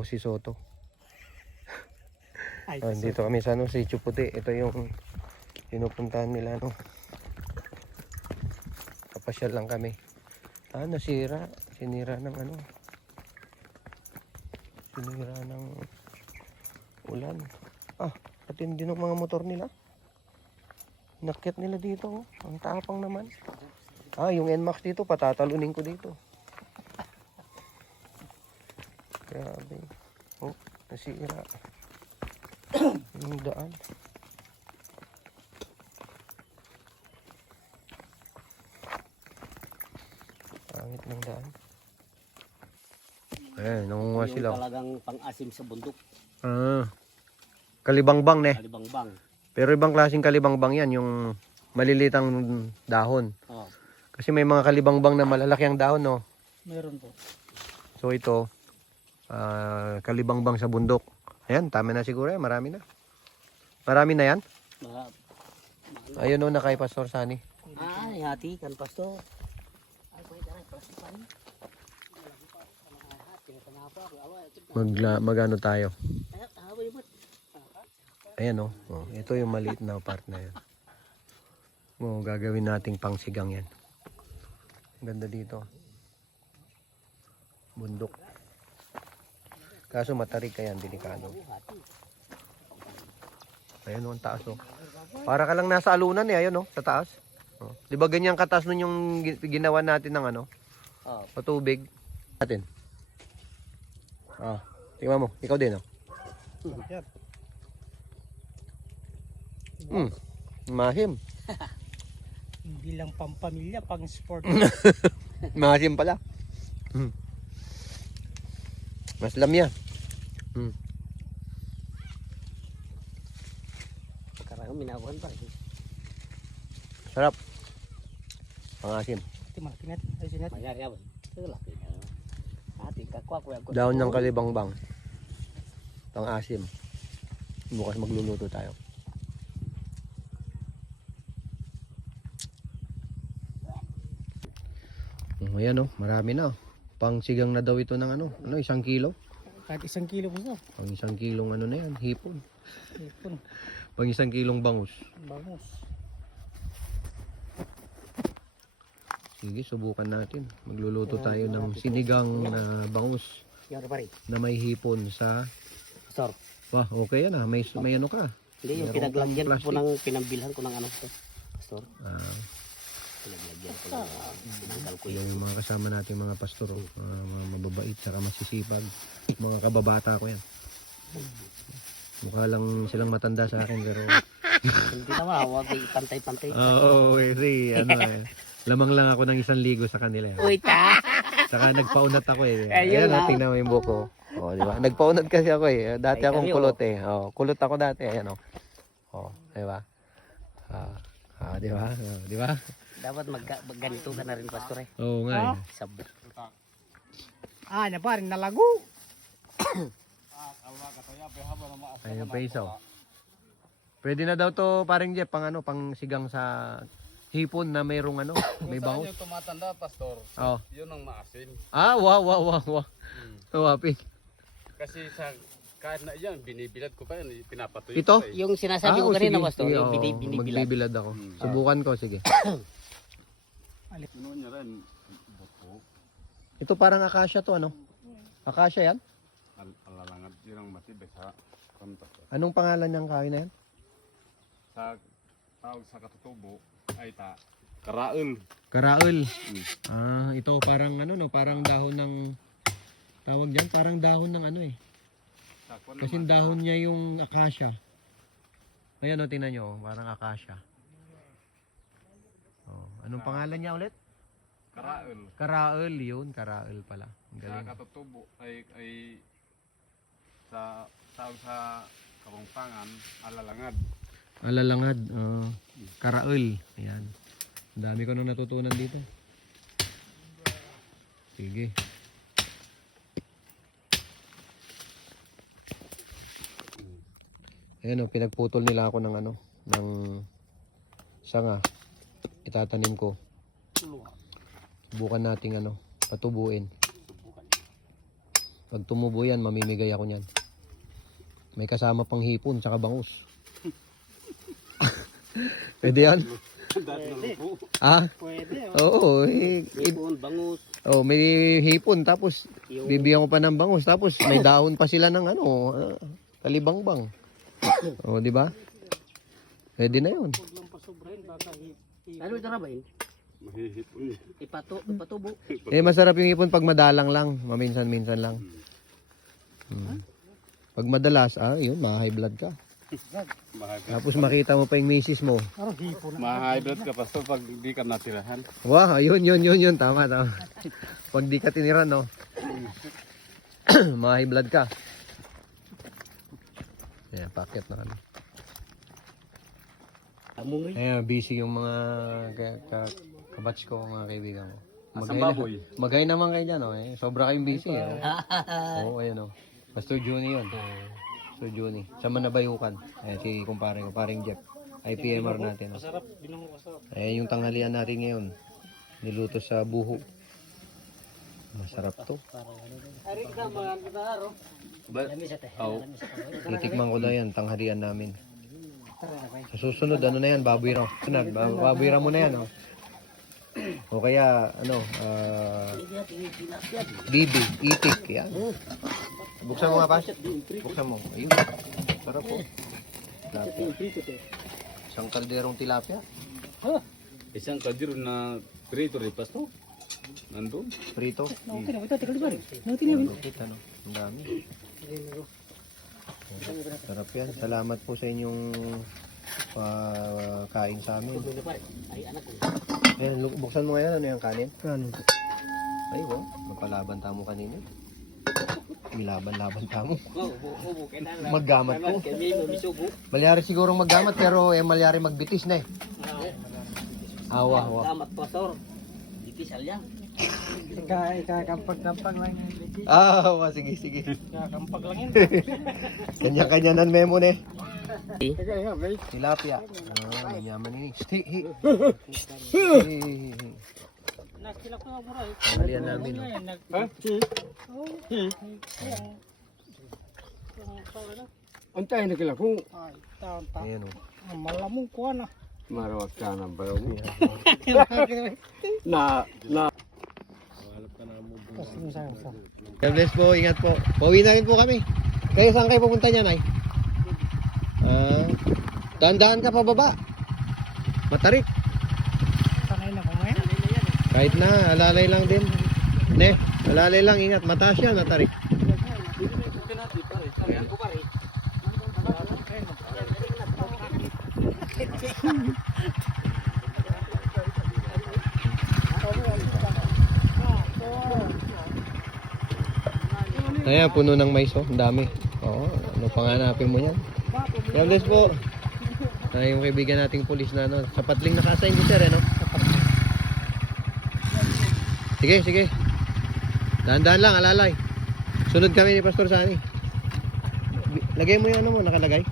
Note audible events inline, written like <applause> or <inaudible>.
Ko si Soto. Ay, Ah, dito kami sa ano, si Chuputi. Ito yung pinupuntahan nila, no. Kapasyal lang kami. Ah, nasira. Sinira ng ano. Sinira ng ulan. Ah, patindi ng mga motor nila. Nakit nila dito, oh. Ang tapang naman. Ah, yung NMAX dito, patatalunin ko dito. Grabe. Oh, nasira. <coughs> yung daan. Pangit ng daan. Eh, nangunguha Yung sila. talagang pang-asim sa bundok. Ah. Kalibangbang ne. Kalibangbang. Pero ibang klaseng kalibangbang yan, yung malilitang dahon. Oh, Kasi may mga kalibangbang na malalaki ang dahon, no? meron po. So ito, ah, kalibangbang sa bundok. Ayan, tama na siguro yan. Marami na. Marami na yan. Mga, Ayun o, na kay Pastor Sani. ay, hati kan pasto. Ay, pwede na, plastic pa rin. Magla, magano tayo. Ayan o. Oh, ito yung maliit na part na yan. Oh, gagawin nating pangsigang yan. Ganda dito. Bundok. Kaso matarik kaya delikado. Ayan o, ang taas o. Para ka lang nasa alunan eh, ayun o, sa taas. Oh. Di ba ganyan kataas nun yung gi- ginawa natin ng ano, Oh, patubig? Natin. Ah, tingnan mo, ikaw din oh. Hmm, mahim. <laughs> Hindi lang pampamilya, pang sport. <laughs> Masim pala. Hmm. Mas lamya. Hmm. Karang minabuhan pa rin. Sarap. Pangasim. Ito malaki natin. Ayusin natin. Mayari abon. Ito laki na. Hati kakwa ko. Daon ng kalibangbang. Pangasim. Bukas magluluto tayo. Oh, ayan oh, marami na. oh. Pangsigang na daw ito ng ano, ano, isang kilo. Kahit isang kilo ko sa. Pang isang kilong ano na yan, hipon. Ipon. Pang isang kilong bangus. Bangus. Sige, subukan natin. Magluluto tayo ng sinigang na bangus na may hipon sa... Pastor. Wah, okay yan ah. May, may ano ka. Hindi, yung pinaglagyan pang po ng pinambilhan ko ng ano. Pastor. Ah, Pinaglagyan ko ng uh, ko yung yung mga kasama nating mga pastor, oh, mga, mga mababait, saka masisipag. Mga kababata ko yan. Mukha lang silang matanda sa akin, pero... <laughs> hindi naman, huwag ay pantay-pantay. Oo, oh, kasi ano eh. Lamang lang ako ng isang ligo sa kanila. eh. Uy, ta! Saka nagpaunat ako eh. Ayan, Ayun oh, lang. tingnan mo yung buko. Oh, di ba? Nagpaunat kasi ako eh. Dati Ay, akong kami, kulot eh. Oh, kulot ako dati, ayan oh. Oh, di ba? Ah, ah, di ba? Oh, di ba? Dapat mag, mag ganito ka na rin, Pastor eh. Oo nga. eh. Sab Ah, na pa rin nalago. Ayun pa isa. oh. Pwede na daw to paring Jeff pang ano, pang sigang sa hipon na mayroong ano, <coughs> may Kung saan bangus. yung tumatanda, Pastor, Oh. yun ang maasim. Ah, wow, wow, wow, wow. Oh, happy. Kasi sa kahit na yan, binibilad ko pa yan, pinapatuyo Ito? ko pa eh. Yung sinasabi ko oh, kanina. Pastor, yung bini- binibilag. Magbibilad ako. Hmm. Subukan ko, sige. <coughs> Ano niya rin, buto, Ito parang akasya to, ano? Akasya yan? al alalangad yun ang matibay sa kontas. Anong pangalan ng kain na yan? Sa tawag sa katutubo, ay ta, karaon. Karaul. Hmm. Ah, ito parang ano no, parang dahon ng tawag diyan, parang dahon ng ano eh. Kasi dahon niya yung akasya. Ayan o, tingnan nyo, oh, parang akasya. Oh, anong pangalan niya ulit? Karaon. Karaul yun, Karaul pala. Ang Sa galing. katutubo ay, ay sa tawag sa kapampangan, alalangad. Alalangad, oh, Karaul. Ayan. Ang dami ko nang natutunan dito. Sige. Ayan o, pinagputol nila ako ng ano, ng sanga. Itatanim ko. Subukan nating ano, patubuin. Pag tumubo yan, mamimigay ako niyan. May kasama pang hipon, tsaka bangus. <laughs> Pwede yan? Ah? Pwede. Oo. eh, i- Ipon, bangus. oh, may hipon, tapos Yung bibigyan ko pa ng bangus, tapos may dahon pa sila ng ano, ah, kalibangbang. <coughs> oh, di ba? Pwede na yun. Huwag lang pasobrahin. Baka ano ito na ba yun? Mahihipon niya. Ipato, ipatubo. Eh, masarap yung hipon pag madalang lang. Maminsan-minsan lang. Hmm. Pag madalas, ah, yun, ma-high blood ka. Tapos makita mo pa yung misis mo. Ma-high blood ka pastor pag di ka natirahan. Wow, yun, yun, yun, yun. Tama, tama. Pag di ka tinira, no? <clears throat> ma-high blood ka. Ayan, packet na kami. Among rin. Ayan, busy yung mga ka- ka- kabatch ko, mga kaibigan ko. Asang baboy? magay naman kayo dyan, oh. Eh. Sobra kayong busy, eh. Oo, oh, ayun, oh. Pastor Juni yun. Pastor Juni. Sa Manabayukan. Ayan, si kumpare ko, paring Jeff. IPMR natin. Oh. Masarap. Binang masarap. Ayan yung tanghalian natin ngayon. Niluto sa buho. Masarap to. Ari ka mga kataro. Ba? Oh. Titikman ko na yan, tanghalian namin. Sa susunod, ano na yan, baboy raw. Sunod, ba- baboy raw mo na yan, oh. O kaya, ano, ah, bibi, itik, yan. Buksan mo nga, Pas. Buksan mo. Ayun. Sarap po. Tilapia. Isang kalderong tilapia. Isang kadiro na prito rin pastor. Nandun. Prito. Okay na, ito, tika libar. Lupit, ano. Ang dami. Sarap yan. Salamat po sa inyong pagkain sa amin. Ay, anak ko. Ayan, buksan mo ngayon. Ano yung kanin? Kanin. Ay, wow. Magpalaban tamo kanina. Milaban-laban tamo. Maggamat misugo. Malyari sigurong maggamat pero eh malyari magbitis na eh. Awa, awa. Damat pastor. Dipisal yan. Ika, ikakampag-kampag lang yan. Ah, awa, sige, sige. Ikakampag lang yan. <laughs> Kanya-kanya nan memo ikaw, guys. Tilapia. Ah, yaman ini. Stay. Eh. Tanghalian namin. oh. Ha? Na. Antay na kila kung. Ayan oh. Ang malamong kuha na. Marawat ka ng bayaw mo. Na, na. God bless po, ingat po. Pauwi na rin po kami. Kayo saan kayo pupunta niyan ay? Ah, dahan-dahan ka pa baba. Matarik. Kahit na, alalay lang din. Ne, alalay lang, ingat. Mataas yan, matarik. Ayan, puno ng mais oh. Ang dami. Oo, ano panganapin mo yan? God bless po. Ay, yung kaibigan nating pulis na ano, sa patling naka-assign ko sir, eh, no? Sige, sige. Dahan-dahan lang, alalay. Sunod kami ni Pastor Sani. Lagay mo yung ano mo, nakalagay.